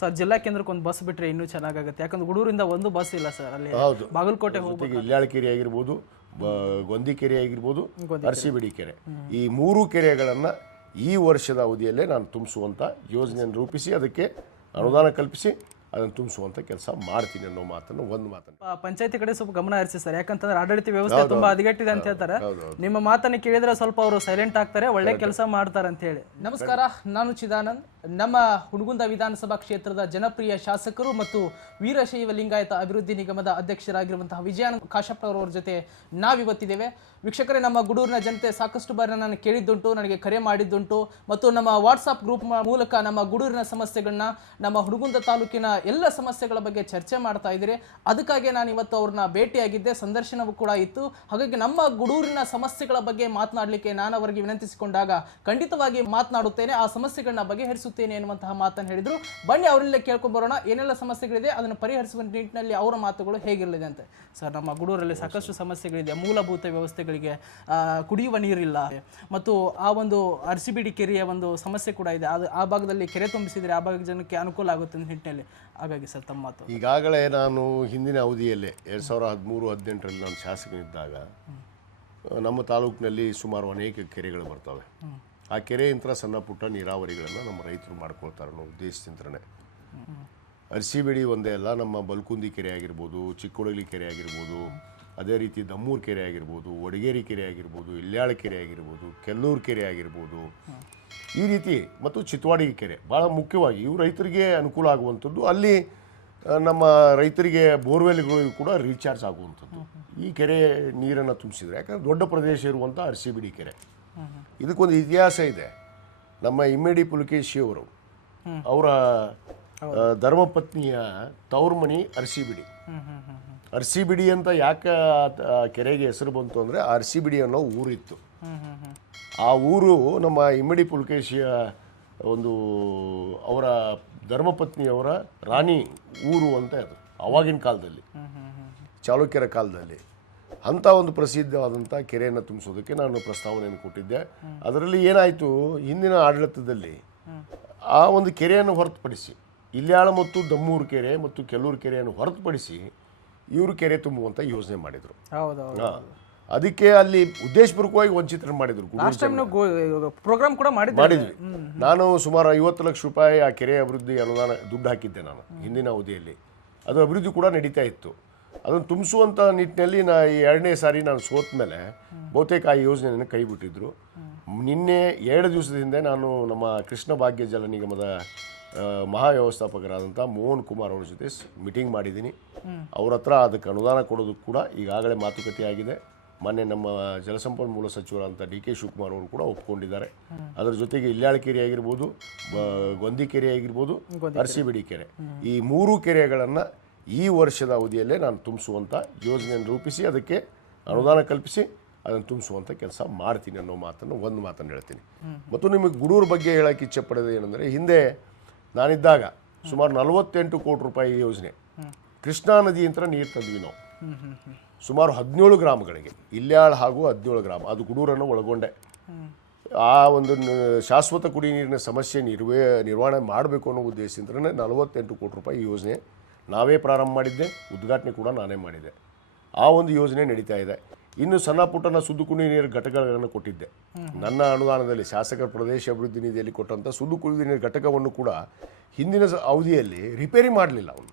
Sir ಜಿಲ್ಲಾ ಕೇಂದ್ರಕ್ಕೆ ಒಂದು ಬಸ್ ಬಿಟ್ರೆ ಇನ್ನೂ ಚೆನ್ನಾಗಾಗುತ್ತೆ. ಯಾಕಂದ್ರೆ ಗುಡೂರಿಂದ ಒಂದು ಬಸ್ ಇಲ್ಲ ಸರ್ ಅಲ್ಲಿ. ಹೌದು. ಬಾಗಲಕೋಟೆ ಹೋಗಿ ಆಗಿರ್ಬೋದು ಗೊಂದಿ ಕೆರೆ ಆಗಿರ್ಬೋದು ಅರಸಿಬಿಡಿ ಕೆರೆ ಈ ಮೂರು ಕೆರೆಗಳನ್ನು ಈ ವರ್ಷದ ಅವಧಿಯಲ್ಲೇ ನಾನು ತುಂಬಿಸುವಂತ ಯೋಜನೆಯನ್ನು ರೂಪಿಸಿ ಅದಕ್ಕೆ ಅನುದಾನ ಕಲ್ಪಿಸಿ ಅದನ್ನು ತುಂಬಿಸುವಂತ ಕೆಲಸ ಮಾಡ್ತೀನಿ ಅನ್ನೋ ಮಾತನ್ನು ಒಂದು ಮಾತನ್ನು. ಪಂಚಾಯತಿ ಕಡೆ ಸ್ವಲ್ಪ ಗಮನ ಹರಿಸಿ ಸರ್. ಯಾಕಂತಂದ್ರೆ ಆಡಳಿತ ವ್ಯವಸ್ಥೆ ತುಂಬಾ ಹದಗೆಟ್ಟಿದೆ ಅಂತ ಹೇಳ್ತಾರೆ. ನಿಮ್ಮ ಮಾತನ್ನ ಕೇಳಿದ್ರೆ ಸ್ವಲ್ಪ ಅವರು ಸೈಲೆಂಟ್ ಆಗ್ತಾರೆ ಒಳ್ಳೆ ಕೆಲಸ ಮಾಡ್ತಾರೆ ಅಂತ ಹೇಳಿ. ನಮಸ್ಕಾರ ನಾನು ಚಿದಾನಂದ್. ನಮ್ಮ ಹುಣಗುಂದ ವಿಧಾನಸಭಾ ಕ್ಷೇತ್ರದ ಜನಪ್ರಿಯ ಶಾಸಕರು ಮತ್ತು ವೀರಶೈವ ಲಿಂಗಾಯತ ಅಭಿವೃದ್ಧಿ ನಿಗಮದ ಅಧ್ಯಕ್ಷರಾಗಿರುವಂತಹ ವಿಜಯಾನಂದ ಕಾಶಪ್ಪ ಅವರ ಜೊತೆ ನಾವಿವತ್ತಿದ್ದೇವೆ. ವೀಕ್ಷಕರೇ ನಮ್ಮ ಗುಡೂರಿನ ಜನತೆ ಸಾಕಷ್ಟು ಬಾರಿ ನಾನು ಕೇಳಿದ್ದುಂಟು ನನಗೆ ಕರೆ ಮಾಡಿದ್ದುಂಟು. ಮತ್ತು ನಮ್ಮ ವಾಟ್ಸಾಪ್ ಗ್ರೂಪ್ ಮೂಲಕ ನಮ್ಮ ಗುಡೂರಿನ ಸಮಸ್ಯೆಗಳನ್ನ ನಮ್ಮ ಹುಡುಗುಂದ ತಾಲೂಕಿನ ಎಲ್ಲ ಸಮಸ್ಯೆಗಳ ಬಗ್ಗೆ ಚರ್ಚೆ ಮಾಡ್ತಾ ಇದ್ದೀರಿ. ಅದಕ್ಕಾಗಿ ನಾನು ಇವತ್ತು ಅವ್ರನ್ನ ಭೇಟಿಯಾಗಿದ್ದೆ. ಸಂದರ್ಶನವೂ ಕೂಡ ಇತ್ತು. ಹಾಗಾಗಿ ನಮ್ಮ ಗುಡೂರಿನ ಸಮಸ್ಯೆಗಳ ಬಗ್ಗೆ ಮಾತನಾಡಲಿಕ್ಕೆ ನಾನು ಅವರಿಗೆ ವಿನಂತಿಸಿಕೊಂಡಾಗ ಖಂಡಿತವಾಗಿ ಮಾತನಾಡುತ್ತೇನೆ. ಆ ಸಮಸ್ಯೆಗಳನ್ನ ಬಗೆಹರಿಸುತ್ತೇನೆ ಎನ್ನುವಂತಹ ಮಾತನ್ನು ಹೇಳಿದರು. ಬನ್ನಿ ಅವರಲ್ಲೇ ಕೇಳ್ಕೊಂಬರೋಣ ಏನೆಲ್ಲ ಸಮಸ್ಯೆಗಳಿದೆ ಅದನ್ನು ಪರಿಹರಿಸುವ ನಿಟ್ಟಿನಲ್ಲಿ ಅವರ ಮಾತುಗಳು ಹೇಗಿರಲಿದೆ ಅಂತ ಸರ್, ನಮ್ಮ ಗುಡೂರಲ್ಲಿ ಸಾಕಷ್ಟು ಸಮಸ್ಯೆಗಳಿದೆ. ಮೂಲಭೂತ ವ್ಯವಸ್ಥೆಗಳಿಗೆ ಕುಡಿಯುವ ನೀರಿಲ್ಲ. ಮತ್ತು ಆ ಒಂದು ಅರಸಿಬಿಡಿ ಕೆರೆಯ ಒಂದು ಸಮಸ್ಯೆ ಕೂಡ ಇದೆ. ಅದು ಆ ಭಾಗದಲ್ಲಿ ಕೆರೆ ತುಂಬಿಸಿದರೆ ಆ ಭಾಗದ ಜನಕ್ಕೆ ಅನುಕೂಲ ಆಗುತ್ತೆ ನಿಟ್ಟಿನಲ್ಲಿ. ಹಾಗಾಗಿ ಸರ್ ತಮ್ಮ ಮಾತು. ಈಗಾಗಲೇ ನಾನು ಹಿಂದಿನ ಅವಧಿಯಲ್ಲೇ ಎರಡು ಸಾವಿರ ಹದಿಮೂರು ಹದಿನೆಂಟರಲ್ಲಿ ನಾನು ಶಾಸಕನಿದ್ದಾಗ ನಮ್ಮ ತಾಲೂಕಿನಲ್ಲಿ ಸುಮಾರು ಅನೇಕ ಕೆರೆಗಳು ಬರ್ತವೆ. ಆ ಕೆರೆಯಿಂದ ಸಣ್ಣ ಪುಟ್ಟ ನೀರಾವರಿಗಳನ್ನು ನಮ್ಮ ರೈತರು ಮಾಡ್ಕೊಳ್ತಾರೆ ಅನ್ನೋ ಉದ್ದೇಶದಿಂದನೇ. ಅರಸಿಬೇಡಿ ಒಂದೇ ಅಲ್ಲ ನಮ್ಮ ಬಲ್ಕುಂದಿ ಕೆರೆ ಆಗಿರ್ಬೋದು ಚಿಕ್ಕೊಳಗಿ ಕೆರೆ ಆಗಿರ್ಬೋದು ಅದೇ ರೀತಿ ದಮ್ಮೂರು ಕೆರೆ ಆಗಿರ್ಬೋದು ವಡಗೇರಿ ಕೆರೆ ಆಗಿರ್ಬೋದು ಇಲ್ಯಾಳ ಕೆರೆ ಆಗಿರ್ಬೋದು ಕೆಲ್ಲೂರು ಕೆರೆ ಆಗಿರ್ಬೋದು. ಈ ರೀತಿ ಮತ್ತು ಚಿತ್ವಾಡಿ ಕೆರೆ ಭಾಳ ಮುಖ್ಯವಾಗಿ ಇವು ರೈತರಿಗೆ ಅನುಕೂಲ ಆಗುವಂಥದ್ದು. ಅಲ್ಲಿ ನಮ್ಮ ರೈತರಿಗೆ ಬೋರ್ವೆಲ್ಗಳು ಕೂಡ ರೀಚಾರ್ಜ್ ಆಗುವಂಥದ್ದು. ಈ ಕೆರೆ ನೀರನ್ನು ತುಂಬಿಸಿದ್ರೆ ಯಾಕಂದ್ರೆ ದೊಡ್ಡ ಪ್ರದೇಶ ಇರುವಂಥ ಅರಸಿಬಿಡಿ ಕೆರೆ. ಇದಕ್ಕೊಂದು ಇತಿಹಾಸ ಇದೆ. ನಮ್ಮ ಇಮ್ಮೇಡಿ ಪುಲಕೇಶಿಯವರು ಅವರ ಆ, ಧರ್ಮಪತ್ನಿಯ ತವ್ರ ಮನಿ ಅರಸಿಬಿಡಿ ಅರಸಿಬಿಡಿ ಅಂತ ಯಾಕೆ ಕೆರೆಗೆ ಹೆಸರು ಬಂತು ಅಂದರೆ ಅರಸಿಬಿಡಿ ಅನ್ನೋ ಊರಿತ್ತು. ಆ ಊರು ನಮ್ಮ ಇಮ್ಮಡಿ ಪುಲಕೇಶಿಯ ಒಂದು ಅವರ ಧರ್ಮಪತ್ನಿಯವರ ರಾಣಿ ಊರು ಅಂತ ಅದು, ಅವಾಗಿನ ಕಾಲದಲ್ಲಿ, ಚಾಲುಕ್ಯರ ಕಾಲದಲ್ಲಿ. ಅಂಥ ಒಂದು ಪ್ರಸಿದ್ಧವಾದಂಥ ಕೆರೆಯನ್ನು ತುಂಬಿಸೋದಕ್ಕೆ ನಾನು ಪ್ರಸ್ತಾವನೆಯನ್ನು ಕೊಟ್ಟಿದ್ದೆ. ಅದರಲ್ಲಿ ಏನಾಯಿತು, ಹಿಂದಿನ ಆಡಳಿತದಲ್ಲಿ ಆ ಒಂದು ಕೆರೆಯನ್ನು ಹೊರತುಪಡಿಸಿ, ಇಲ್ಯಾಳ ಮತ್ತು ದಮ್ಮೂರು ಕೆರೆ ಮತ್ತು ಕೆಲೂರು ಕೆರೆಯನ್ನು ಹೊರತುಪಡಿಸಿ ಇವರು ಕೆರೆ ತುಂಬುವಂತ ಯೋಜನೆ ಮಾಡಿದ್ರು. ಹೌದು ಅದಕ್ಕೆ ಅಲ್ಲಿ ಉದ್ದೇಶಪೂರ್ವಕವಾಗಿ ವಂಚಿತರನ್ನು ಮಾಡಿದ್ರು ಲಾಸ್ಟ್ ಟೈಮ್ ಪ್ರೋಗ್ರಾಮ್ ಕೂಡ ಮಾಡಿದ್ವಿ. ನಾನು ಸುಮಾರು ಐವತ್ತು ಲಕ್ಷ ರೂಪಾಯಿ ಆ ಕೆರೆ ಅಭಿವೃದ್ಧಿ ಅನುದಾನ ದುಡ್ಡು ಹಾಕಿದ್ದೆ ನಾನು ಹಿಂದಿನ ಅವಧಿಯಲ್ಲಿ. ಅದು ಅಭಿವೃದ್ಧಿ ಕೂಡ ನಡೀತಾ ಇತ್ತು. ಅದನ್ನು ತುಂಬಿಸುವಂಥ ನಿಟ್ಟಿನಲ್ಲಿ ನಾ ಈ ಎರಡನೇ ಸಾರಿ ನಾನು ಸೋತ ಮೇಲೆ ಬಹುತೇಕ ಆ ಯೋಜನೆಯನ್ನು ಕೈ ಬಿಟ್ಟಿದ್ರು ನಿನ್ನೆ ಎರಡು ದಿವಸದಿಂದ ನಾನು ನಮ್ಮ ಕೃಷ್ಣ ಭಾಗ್ಯ ಜಲ ನಿಗಮದ ಮಹಾ ವ್ಯವಸ್ಥಾಪಕರಾದಂಥ ಮೋಹನ್ ಕುಮಾರ್ ಅವ್ರ ಜೊತೆ ಮೀಟಿಂಗ್ ಮಾಡಿದ್ದೀನಿ. ಅವ್ರ ಹತ್ರ ಅದಕ್ಕೆ ಅನುದಾನ ಕೊಡೋದಕ್ಕೆ ಕೂಡ ಈಗಾಗಲೇ ಮಾತುಕತೆ ಆಗಿದೆ. ಮೊನ್ನೆ ನಮ್ಮ ಜಲಸಂಪನ್ಮೂಲ ಸಚಿವರಾದಂಥ ಡಿ ಕೆ ಶಿವಕುಮಾರ್ ಅವರು ಕೂಡ ಒಪ್ಕೊಂಡಿದ್ದಾರೆ. ಅದರ ಜೊತೆಗೆ ಇಲ್ಯಾಳ ಕೆರೆ ಆಗಿರ್ಬೋದು ಗೊಂದಿ ಕೆರೆ ಆಗಿರ್ಬೋದು ಅರಸಿಬಿಡಿ ಕೆರೆ. ಈ ಮೂರು ಕೆರೆಗಳನ್ನು ಈ ವರ್ಷದ ಅವಧಿಯಲ್ಲೇ ನಾನು ತುಂಬಿಸುವಂಥ ಯೋಜನೆಯನ್ನು ರೂಪಿಸಿ ಅದಕ್ಕೆ ಅನುದಾನ ಕಲ್ಪಿಸಿ ಅದನ್ನು ತುಂಬಿಸುವಂಥ ಕೆಲಸ ಮಾಡ್ತೀನಿ ಅನ್ನೋ ಮಾತನ್ನು ಒಂದು ಮಾತನ್ನು ಹೇಳ್ತೀನಿ. ಮತ್ತು ನಿಮಗೆ ಗುಡೂರು ಬಗ್ಗೆ ಹೇಳಕ್ಕೆ ಇಚ್ಛೆ ಪಡೋದು ಏನಂದರೆ ಹಿಂದೆ ನಾನಿದ್ದಾಗ ಸುಮಾರು ನಲವತ್ತೆಂಟು ಕೋಟಿ ರೂಪಾಯಿ ಯೋಜನೆ. ಕೃಷ್ಣಾ ನದಿ ಅಂತ ನೀರು ತಂದ್ವಿ ನಾವು. ಸುಮಾರು ಹದಿನೇಳು ಗ್ರಾಮಗಳಿಗೆ. ಇಲ್ಯಾಳ್ ಹಾಗೂ ಹದಿನೇಳು ಗ್ರಾಮ. ಅದು ಗುಡೂರನ್ನು ಒಳಗೊಂಡೆ. ಆ ಒಂದು ಶಾಶ್ವತ ಕುಡಿ ನೀರಿನ ಸಮಸ್ಯೆ ನಿರ್ವೇ, ನಿರ್ವಹಣೆ ಮಾಡಬೇಕು ಅನ್ನೋ ಉದ್ದೇಶದಿಂದಲೇ ನಲವತ್ತೆಂಟು ಕೋಟಿ ರೂಪಾಯಿ ಯೋಜನೆ ನಾವೇ ಪ್ರಾರಂಭ ಮಾಡಿದ್ದೆ. ಉದ್ಘಾಟನೆ ಕೂಡ ನಾನೇ ಮಾಡಿದ್ದೆ. ಆ ಒಂದು ಯೋಜನೆ ನಡೀತಾ ಇದೆ. ಇನ್ನು ಸಣ್ಣ ಪುಟ್ಟನ ಸುದ್ದು ಕುಡಿ ನೀರು ಘಟಕಗಳನ್ನು ಕೊಟ್ಟಿದ್ದೆ. ನನ್ನ ಅನುದಾನದಲ್ಲಿ ಶಾಸಕರ ಪ್ರದೇಶ ಅಭಿವೃದ್ಧಿ ನಿಧಿಯಲ್ಲಿ ಕೊಟ್ಟಂಥ ಸುದ್ದು ಕುಡಿದ ನೀರು ಘಟಕವನ್ನು ಕೂಡ ಹಿಂದಿನ ಅವಧಿಯಲ್ಲಿ ರಿಪೇರಿ ಮಾಡಲಿಲ್ಲ ಅವನು.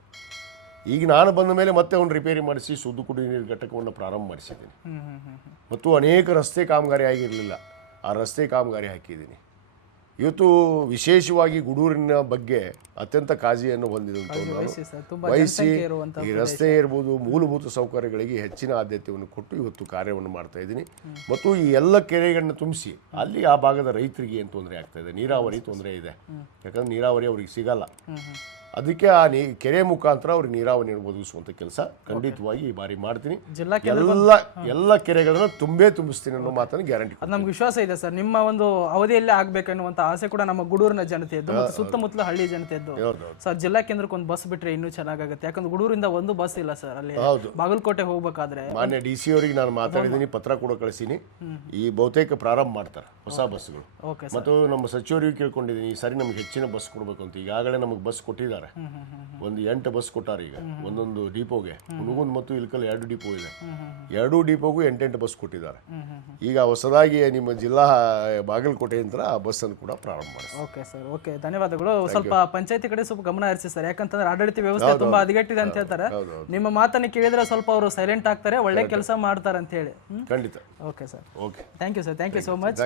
ಈಗ ನಾನು ಬಂದ ಮೇಲೆ ಮತ್ತೆ ಅವನು ರಿಪೇರಿ ಮಾಡಿಸಿ ಸುದ್ದು ಕುಡಿಯುವ ನೀರು ಘಟಕವನ್ನು ಪ್ರಾರಂಭ ಮಾಡಿಸಿದ್ದೀನಿ. ಮತ್ತು ಅನೇಕ ರಸ್ತೆ ಕಾಮಗಾರಿ ಆಗಿರಲಿಲ್ಲ. ಆ ರಸ್ತೆ ಕಾಮಗಾರಿ ಹಾಕಿದ್ದೀನಿ. ಇವತ್ತು ವಿಶೇಷವಾಗಿ ಗುಡೂರಿನ ಬಗ್ಗೆ ಅತ್ಯಂತ ಕಾಳಜಿಯನ್ನು ಹೊಂದಿದಂಥವ್ರು ನಾನು. ವಹಿಸಿ ಈ ರಸ್ತೆ ಇರ್ಬೋದು ಮೂಲಭೂತ ಸೌಕರ್ಯಗಳಿಗೆ ಹೆಚ್ಚಿನ ಆದ್ಯತೆಯನ್ನು ಕೊಟ್ಟು ಇವತ್ತು ಕಾರ್ಯವನ್ನು ಮಾಡ್ತಾ ಇದ್ದೀನಿ. ಮತ್ತು ಈ ಎಲ್ಲ ಕೆರೆಗಳನ್ನು ತುಂಬಿಸಿ ಅಲ್ಲಿ ಆ ಭಾಗದ ರೈತರಿಗೆ ಏನು ತೊಂದರೆ ಆಗ್ತಾ ಇದೆ? ನೀರಾವರಿ ತೊಂದರೆ ಇದೆ. ಯಾಕಂದ್ರೆ ನೀರಾವರಿ ಅವ್ರಿಗೆ ಸಿಗಲ್ಲ. ಅದಕ್ಕೆ ಆ ನೀ ಕೆರೆ ಮುಖಾಂತರ ಅವ್ರಿಗೆ ನೀರಾವರಿ ಒದಗಿಸುವಂಥ ಕೆಲಸ. ಖಂಡಿತವಾಗಿ ಈ ಬಾರಿ ಮಾಡ್ತೀನಿ. ಜಿಲ್ಲಾ ಎಲ್ಲ ಎಲ್ಲ ಕೆರೆಗಳನ್ನ ತುಂಬೇ ತುಂಬಿಸ್ತೀನಿ ಅನ್ನೋ ಮಾತನ್ನು ಗ್ಯಾರಂಟಿ ಅದು ನಮ್ಗೆ ವಿಶ್ವಾಸ ಇದೆ ಸರ್. ನಿಮ್ಮ ಒಂದು ಅವಧಿಯಲ್ಲೇ ಆಗ್ಬೇಕನ್ನುವಂತ ಆಸೆ ಕೂಡ ನಮ್ಮ ಗುಡೂರಿನ ಜನತೆಯದ್ದು ಮತ್ತು ಸುತ್ತಮುತ್ತಲ ಹಳ್ಳಿ ಜನತೆಯದ್ದು. ಸರ್ ಜಿಲ್ಲಾ ಕೇಂದ್ರಕ್ಕೆ ಒಂದು ಬಸ್ ಬಿಟ್ರೆ ಇನ್ನೂ ಚೆನ್ನಾಗಾಗುತ್ತೆ. ಯಾಕಂದ್ರೆ ಗುಡೂರಿಂದ ಒಂದು ಬಸ್ ಇಲ್ಲ ಸರ್. ಅಲ್ಲಿ ಹೌದು. ಬಾಗಲಕೋಟೆ ಹೋಗ್ಬೇಕಾದ್ರೆ ಮಾನ್ಯ ಡಿ ಸಿ ಅವರಿಗೆ ನಾನು ಮಾತಾಡಿದ್ದೀನಿ ಪತ್ರ ಕೂಡ ಕಳಿಸೀನಿ ಈ ಬಹುತೇಕ ಪ್ರಾರಂಭ ಮಾಡ್ತಾರೆ ಹೊಸ ಬಸ್ಗಳು ಮತ್ತು ನಮ್ಮ ಸಚಿವರಿಗೂ ಕೇಳ್ಕೊಂಡಿದ್ದೀನಿ ಈ ಸಾರಿ ನಮ್ಗೆ ಹೆಚ್ಚಿನ ಬಸ್ ಕೊಡಬೇಕು ಅಂತ. ಈಗಾಗಲೇ ನಮಗೆ ಬಸ್ ಕೊಟ್ಟಿದ್ದಾರೆ. ಮಾಡಿದ್ದಾರೆ ಒಂದು ಎಂಟು ಬಸ್ ಕೊಟ್ಟಾರ ಈಗ. ಒಂದೊಂದು ಡಿಪೋಗೆ. ಹುಣಗುಂದ್ ಮತ್ತು ಇಲ್ಕಲ್ ಎರಡು ಡಿಪೋ ಇದೆ. ಎರಡೂ ಡಿಪೋಗೂ ಎಂಟೆಂಟು ಬಸ್ ಕೊಟ್ಟಿದ್ದಾರೆ. ಈಗ ಹೊಸದಾಗಿ ನಿಮ್ಮ ಜಿಲ್ಲಾ ಬಾಗಲಕೋಟೆ ಅಂತ ಆ ಬಸ್ಸನ್ನು ಕೂಡ ಪ್ರಾರಂಭ ಮಾಡಿ ಓಕೆ ಸರ್ ಓಕೆ. ಧನ್ಯವಾದಗಳು. ಸ್ವಲ್ಪ ಪಂಚಾಯತಿ ಕಡೆ ಸ್ವಲ್ಪ ಗಮನ ಹರಿಸಿ ಸರ್. ಯಾಕಂತಂದ್ರೆ ಆಡಳಿತ ವ್ಯವಸ್ಥೆ ತುಂಬಾ ಹದಗೆಟ್ಟಿದೆ ಅಂತ ಹೇಳ್ತಾರೆ. ನಿಮ್ಮ ಮಾತನ್ನ ಕೇಳಿದ್ರೆ ಸ್ವಲ್ಪ ಅವರು ಸೈಲೆಂಟ್ ಆಗ್ತಾರೆ ಒಳ್ಳೆ ಕೆಲಸ ಮಾಡ್ತಾರೆ ಅಂತ ಹೇಳಿ. ಖಂಡಿತ. Okay sir. Okay. Thank you sir thank you so much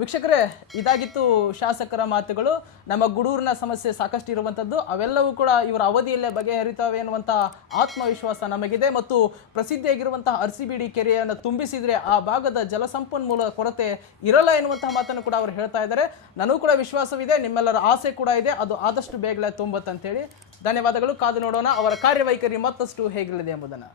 ವೀಕ್ಷಕರೇ ಇದಾಗಿತ್ತು ಶಾಸಕರ ಮಾತುಗಳು. ನಮ್ಮ ಗುಡೂರಿನ ಸಮಸ್ಯೆ ಸಾಕಷ್ಟು ಇರುವಂಥದ್ದು ಅವೆಲ್ಲವೂ ಕೂಡ ಇವರ ಅವಧಿಯಲ್ಲೇ ಬಗೆಹರಿತವೆ ಎನ್ನುವಂತಹ ಆತ್ಮವಿಶ್ವಾಸ ನಮಗಿದೆ ಮತ್ತು ಪ್ರಸಿದ್ಧಿಯಾಗಿರುವಂತಹ ಅರ್ಸಿಬಿಡಿ ಕೆರೆಯನ್ನು ತುಂಬಿಸಿದ್ರೆ ಆ ಭಾಗದ ಜಲಸಂಪನ್ಮೂಲ ಕೊರತೆ ಇರಲ್ಲ ಎನ್ನುವಂತಹ ಮಾತನ್ನು ಕೂಡ ಅವರು ಹೇಳ್ತಾ ಇದ್ದಾರೆ. ನನಗೂ ಕೂಡ ವಿಶ್ವಾಸವಿದೆ, ನಿಮ್ಮೆಲ್ಲರ ಆಸೆ ಕೂಡ ಇದೆ, ಅದು ಆದಷ್ಟು ಬೇಗಲೇ ತುಂಬತ್ತಂತೇಳಿ. ಧನ್ಯವಾದಗಳು, ಕಾದು ನೋಡೋಣ, ಅವರ ಕಾರ್ಯವೈಖರಿ ಮತ್ತಷ್ಟು ಹೇಗಿರಲಿದೆ ಎಂಬುದನ್ನು.